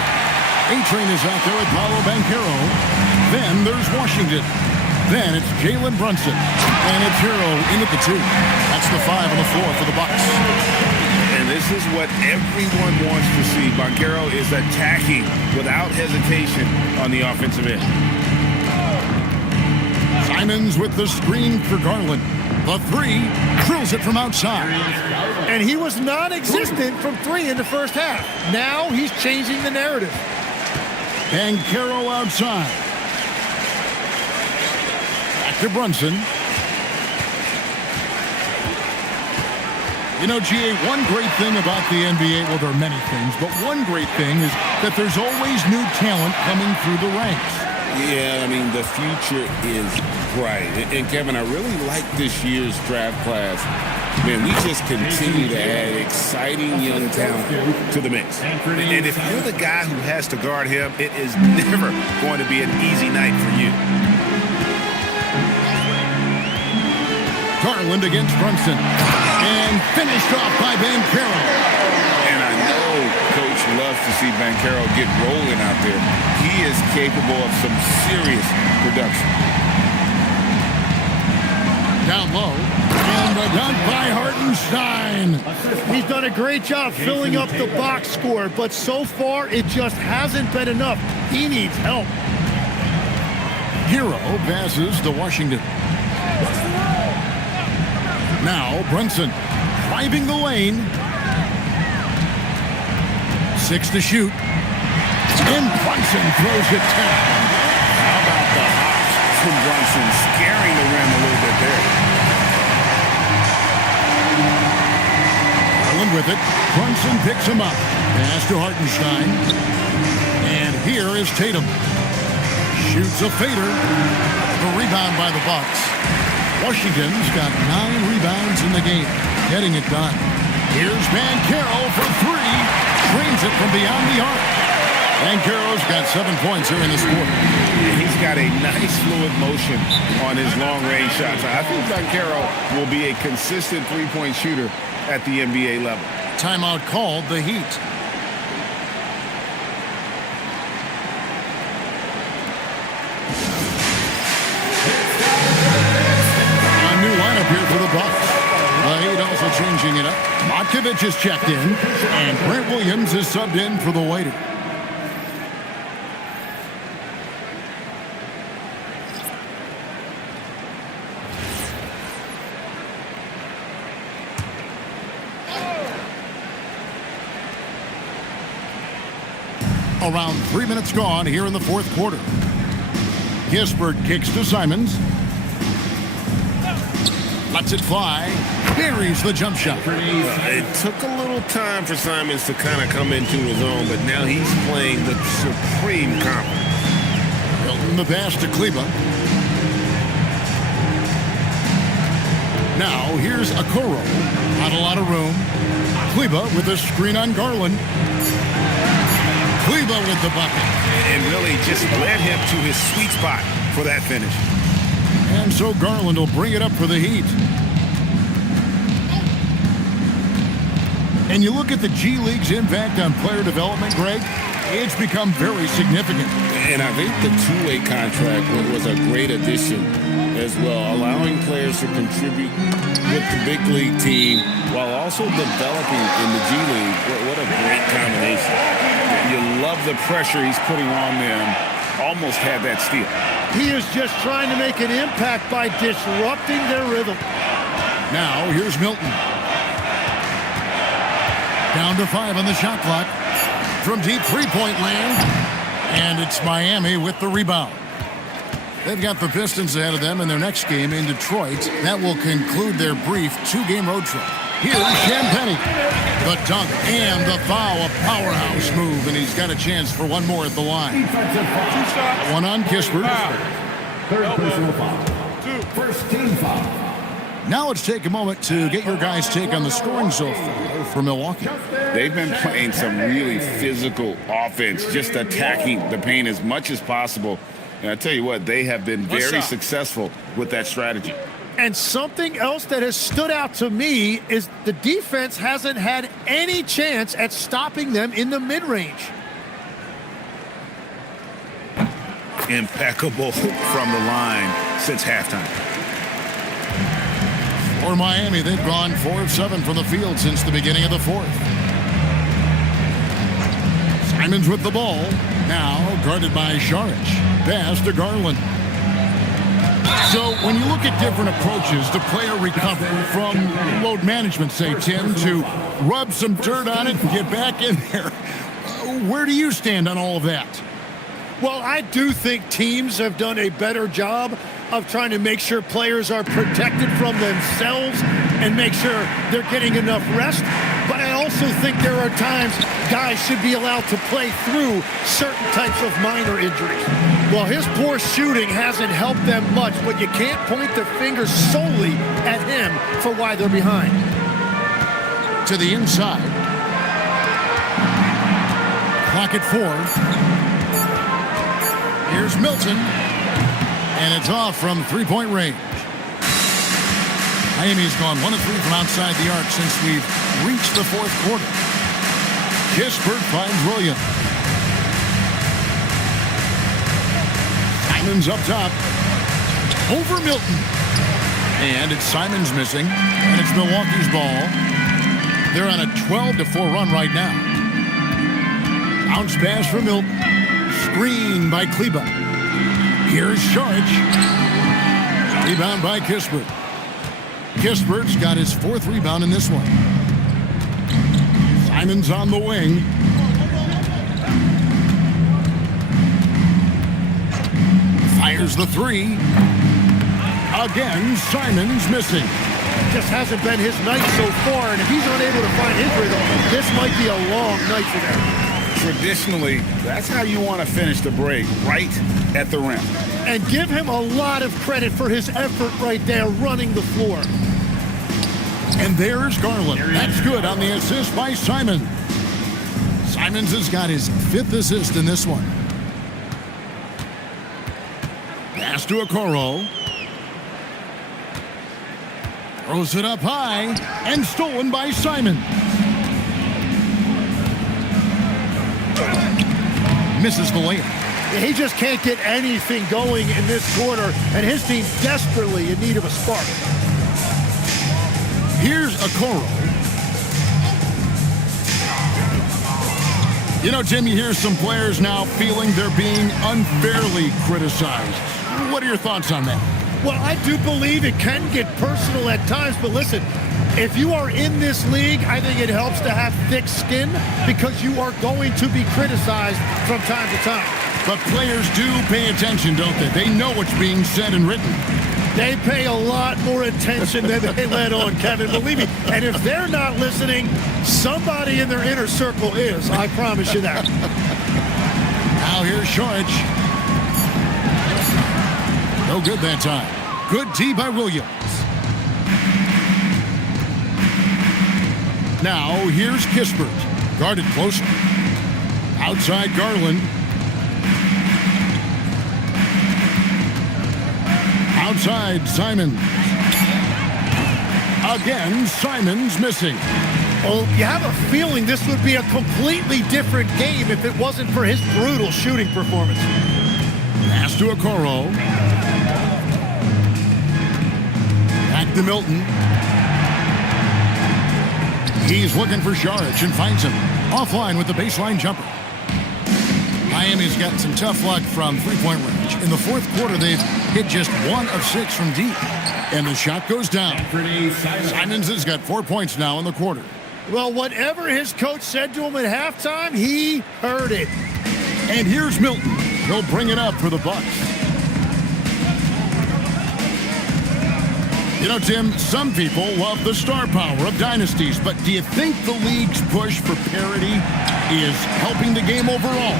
A-Train is out there with Paolo Banchero. Then there's Washington. Then it's Jalen Brunson. And it's Hero in at the 2. That's the 5 on the floor for the Bucks. And this is what everyone wants to see. Banchero is attacking without hesitation on the offensive end. Simons with the screen for Garland. The 3, drills it from outside. And he was non-existent from 3 in the first half. Now he's changing the narrative. Banchero outside. Back to Brunson. You know, GA, one great thing about the NBA, well, there are many things, but one great thing is that there's always new talent coming through the ranks. Yeah, I mean, the future is bright. And Kevin, I really like this year's draft class. Man, we just continue to add exciting young talent to the mix. And if you're the guy who has to guard him, it is never going to be an easy night for you. Garland against Brunson. And finished off by Banchero. And I know Coach loves to see Banchero get rolling out there. He is capable of some serious production. Down low. And a dunk by Hartenstein. He's done a great job filling up the box score, but so far it just hasn't been enough. He needs help. Hero passes to Washington. Now Brunson driving the lane. 6 to shoot. And Brunson throws it down. How about the hops from Brunson, scaring the rim a little bit there. Garland with it. Brunson picks him up. Pass to Hartenstein. And here is Tatum. Shoots a fader. A rebound by the Bucks. Washington's got 9 rebounds in the game, getting it done. Here's Banchero for 3. Drains it from beyond the arc. Banchero's got 7 points here in this quarter. He's got a nice fluid motion on his long-range shots. I think Banchero will be a consistent three-point shooter at the NBA level. Timeout called the Heat. Here for the Bucks. The Heat also changing it up. Matkovich is checked in, and Brent Williams is subbed in for the waiter. Around 3 minutes gone here in the fourth quarter. Gisbert kicks to Simons. Lets it fly. Buries the jump shot. It took a little time for Simons to kind of come into his own, but now he's playing with supreme confidence. Hilton the pass to Kleba. Now here's Okoro. Not a lot of room. Kleba with a screen on Garland. Kleba with the bucket. And really just led him to his sweet spot for that finish. And so Garland will bring it up for the Heat. And you look at the G League's impact on player development, Greg, it's become very significant. And I think the two-way contract was a great addition as well, allowing players to contribute with the big league team while also developing in the G League. What a great combination. You love the pressure he's putting on them. Almost had that steal. He is just trying to make an impact by disrupting their rhythm. Now, here's Milton. Down to 5 on the shot clock. From deep three-point land. And it's Miami with the rebound. They've got the Pistons ahead of them in their next game in Detroit. That will conclude their brief 2-game road trip. Here's Champagnie. The dunk and the foul, a powerhouse move, and he's got a chance for one more at the line. One on Kispert. Third personal foul. First team foul. Now let's take a moment to get your guys' take on the scoring so far for Milwaukee. They've been playing some really physical offense, just attacking the paint as much as possible. And I tell you what, they have been very successful with that strategy. And something else that has stood out to me is the defense hasn't had any chance at stopping them in the mid-range. Impeccable from the line since halftime. For Miami, they've gone 4 of 7 from the field since the beginning of the fourth. Simons with the ball. Now guarded by Saric. Pass to Garland. So when you look at different approaches to player recovery, from load management, say, Tim, to rub some dirt on it and get back in there, where do you stand on all of that? Well, I do think teams have done a better job of trying to make sure players are protected from themselves and make sure they're getting enough rest. But I also think there are times guys should be allowed to play through certain types of minor injuries. Well, his poor shooting hasn't helped them much, but you can't point the finger solely at him for why they're behind. To the inside. Clock at 4. Here's Milton, and it's off from three-point range. Miami's gone 1 of 3 from outside the arc since we've reached the fourth quarter. Kispert finds Williams. Simons up top. Over Milton. And it's Simons missing, and it's Milwaukee's ball. They're on a 12-4 run right now. Bounce pass for Milton. Screen by Kleba. Here's Saric. Rebound by Kispert. Kispert's got his 4th rebound in this one. Simons on the wing. Fires the 3. Again, Simons missing. Just hasn't been his night so far, and if he's unable to find his rhythm, this might be a long night for them. Traditionally, that's how you want to finish the break, right at the rim. And give him a lot of credit for his effort right there running the floor. And there's Garland. That's good on the assist by Simon. Simons has got his 5th assist in this one. Pass to Okoro. Throws it up high and stolen by Simon. Misses the layup. He just can't get anything going in this quarter, and his team desperately in need of a spark. Here's Okoro. You know, Tim, you hear some players now feeling they're being unfairly criticized. What are your thoughts on that? Well, I do believe it can get personal at times, but listen, if you are in this league, I think it helps to have thick skin because you are going to be criticized from time to time. But players do pay attention, don't they? They know what's being said and written. They pay a lot more attention than they let on, Kevin, believe me. And if they're not listening, somebody in their inner circle is. I promise you that. Now here's Saric. No good that time. Good D by Williams. Now here's Kispert. Guarded closer. Outside Garland. Outside Simons. Again, Simons missing. Well, you have a feeling this would be a completely different game if it wasn't for his brutal shooting performance. Pass to Okoro. Back to Milton. He's looking for Saric and finds him. Offline with the baseline jumper. Miami's got some tough luck from three-point range. In the fourth quarter, they've hit just 1 of 6 from deep. And the shot goes down. Simons has got 4 points now in the quarter. Well, whatever his coach said to him at halftime, he heard it. And here's Milton. He'll bring it up for the Bucks. You know, Tim, some people love the star power of dynasties, but do you think the league's push for parity is helping the game overall?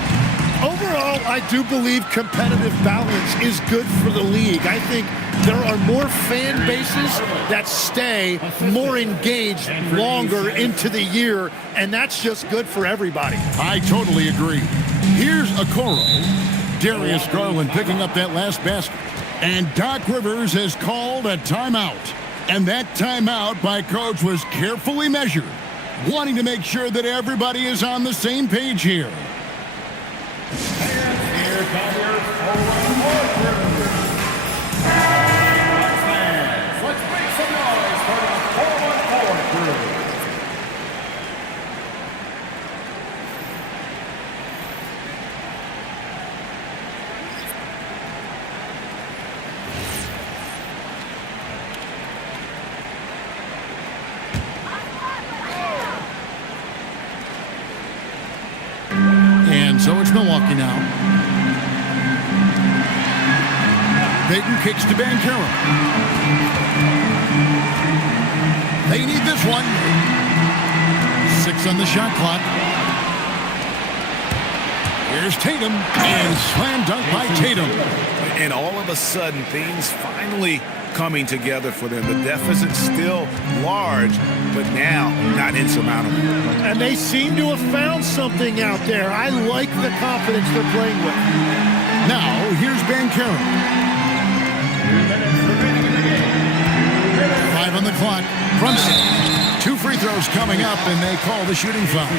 Overall, I do believe competitive balance is good for the league. I think there are more fan bases that stay more engaged longer into the year, and that's just good for everybody. I totally agree. Here's Okoro. Darius Garland picking up that last basket. And Doc Rivers has called a timeout. And that timeout by Coach was carefully measured, wanting to make sure that everybody is on the same page here. Here comes your let's make some noise for the 414 crew. And so it's Milwaukee now. Payton kicks to Banchero. They need this one. 6 on the shot clock. Here's Tatum, and slam dunk by Tatum. And all of a sudden, things finally coming together for them. The deficit's still large, but now not insurmountable. And they seem to have found something out there. I like the confidence they're playing with. Now, here's Banchero. 5 on the clock. Brunson. 2 free throws coming up, and they call the shooting foul.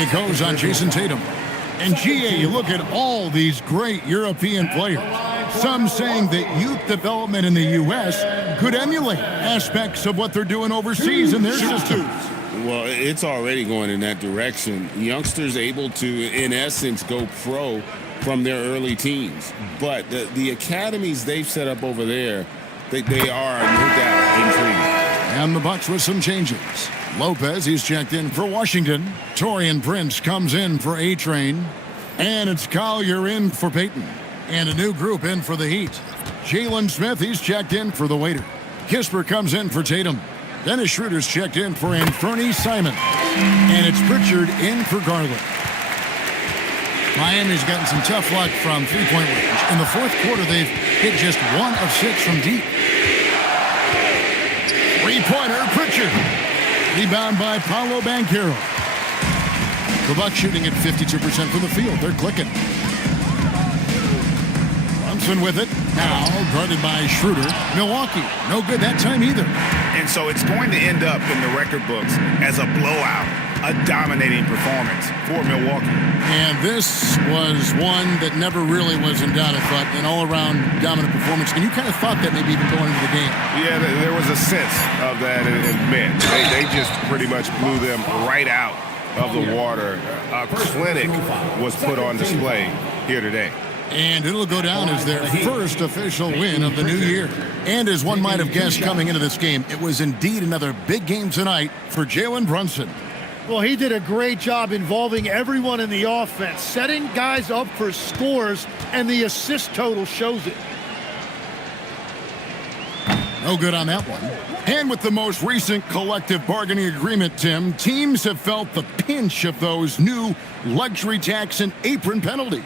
It goes on Jason Tatum. And GA, you look at all these great European players. Some saying that youth development in the U.S. could emulate aspects of what they're doing overseas in their systems. Well, it's already going in that direction. Youngsters able to, in essence, go pro from their early teens. But the academies they've set up over there, they are, no doubt, intriguing. And the Bucks with some changes. Lopez, he's checked in for Washington. Taurean Prince comes in for A-Train. And it's Collier in for Payton. And a new group in for the Heat. Jalen Smith, he's checked in for the Waiter. Kisper comes in for Tatum. Dennis Schroeder's checked in for Anthony Simon. And it's Pritchard in for Garland. Miami's gotten some tough luck from three-point range. In the fourth quarter, they've hit just 1 of 6 from deep. Three-pointer, Pritchard. Rebound by Paolo Banchero. The Bucks shooting at 52% from the field. They're clicking. Brunson with it. Now guarded by Schroeder. Milwaukee, no good that time either. And so it's going to end up in the record books as a blowout, a dominating performance for Milwaukee. And this was one that never really was in doubt, I thought, an all-around dominant performance. And you kind of thought that maybe even going into the game. Yeah, there was a sense of that in men. They just pretty much blew them right out of the water. A clinic was put on display here today. And it'll go down as their first official win of the new year. And as one might have guessed coming into this game, it was indeed another big game tonight for Jalen Brunson. Well, he did a great job involving everyone in the offense, setting guys up for scores, and the assist total shows it. No good on that one. And with the most recent collective bargaining agreement, Tim, teams have felt the pinch of those new luxury tax and apron penalties.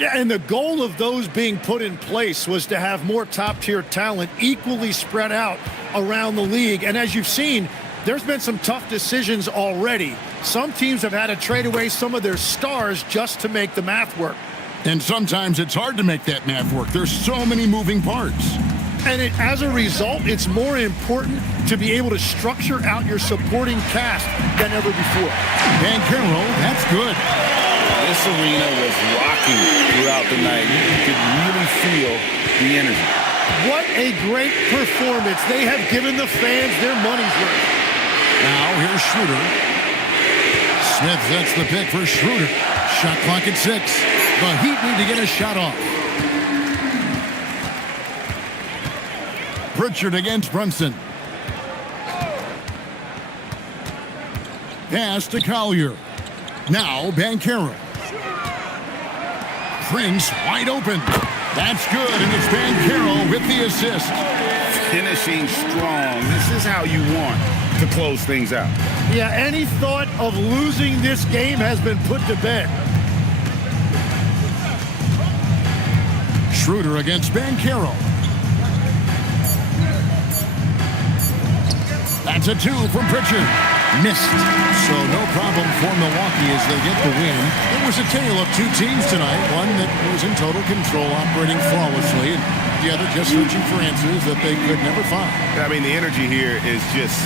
Yeah, and the goal of those being put in place was to have more top-tier talent equally spread out around the league. And as you've seen, there's been some tough decisions already. Some teams have had to trade away some of their stars just to make the math work. And sometimes it's hard to make that math work. There's so many moving parts. And as a result, it's more important to be able to structure out your supporting cast than ever before. Banchero, that's good. This arena was rocking throughout the night. You could really feel the energy. What a great performance. They have given the fans their money's worth. Now here's Schroeder. Smith sets the pick for Schroeder. Shot clock at 6. The Heat need to get a shot off. Pritchard against Brunson. Pass to Collier. Now Banchero. Prince wide open. That's good, and it's Banchero with the assist. Finishing strong. This is how you want to close things out. Yeah, any thought of losing this game has been put to bed. Schroeder against Banchero. That's a 2 from Pritchard. Missed. So no problem for Milwaukee as they get the win. It was a tale of two teams tonight. One that was in total control, operating flawlessly, and the other just searching for answers that they could never find. I mean, the energy here is just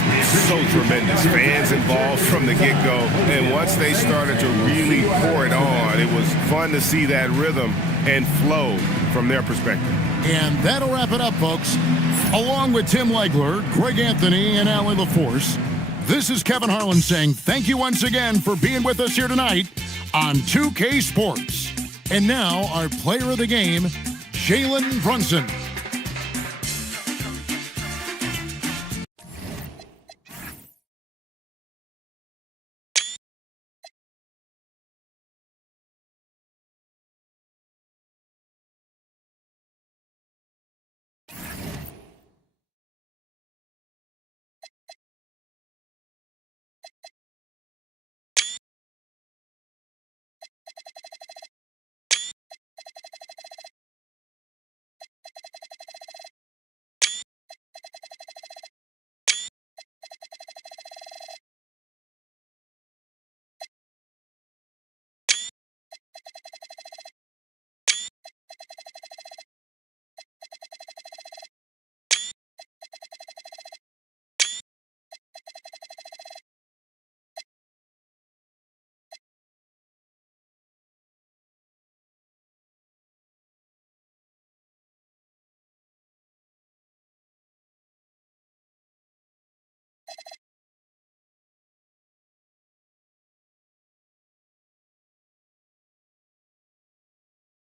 so tremendous. Fans involved from the get-go. And once they started to really pour it on, it was fun to see that rhythm and flow from their perspective. And that'll wrap it up, folks. Along with Tim Legler, Greg Anthony, and Allie LaForce, this is Kevin Harlan saying thank you once again for being with us here tonight on 2K Sports. And now, our player of the game, Jalen Brunson.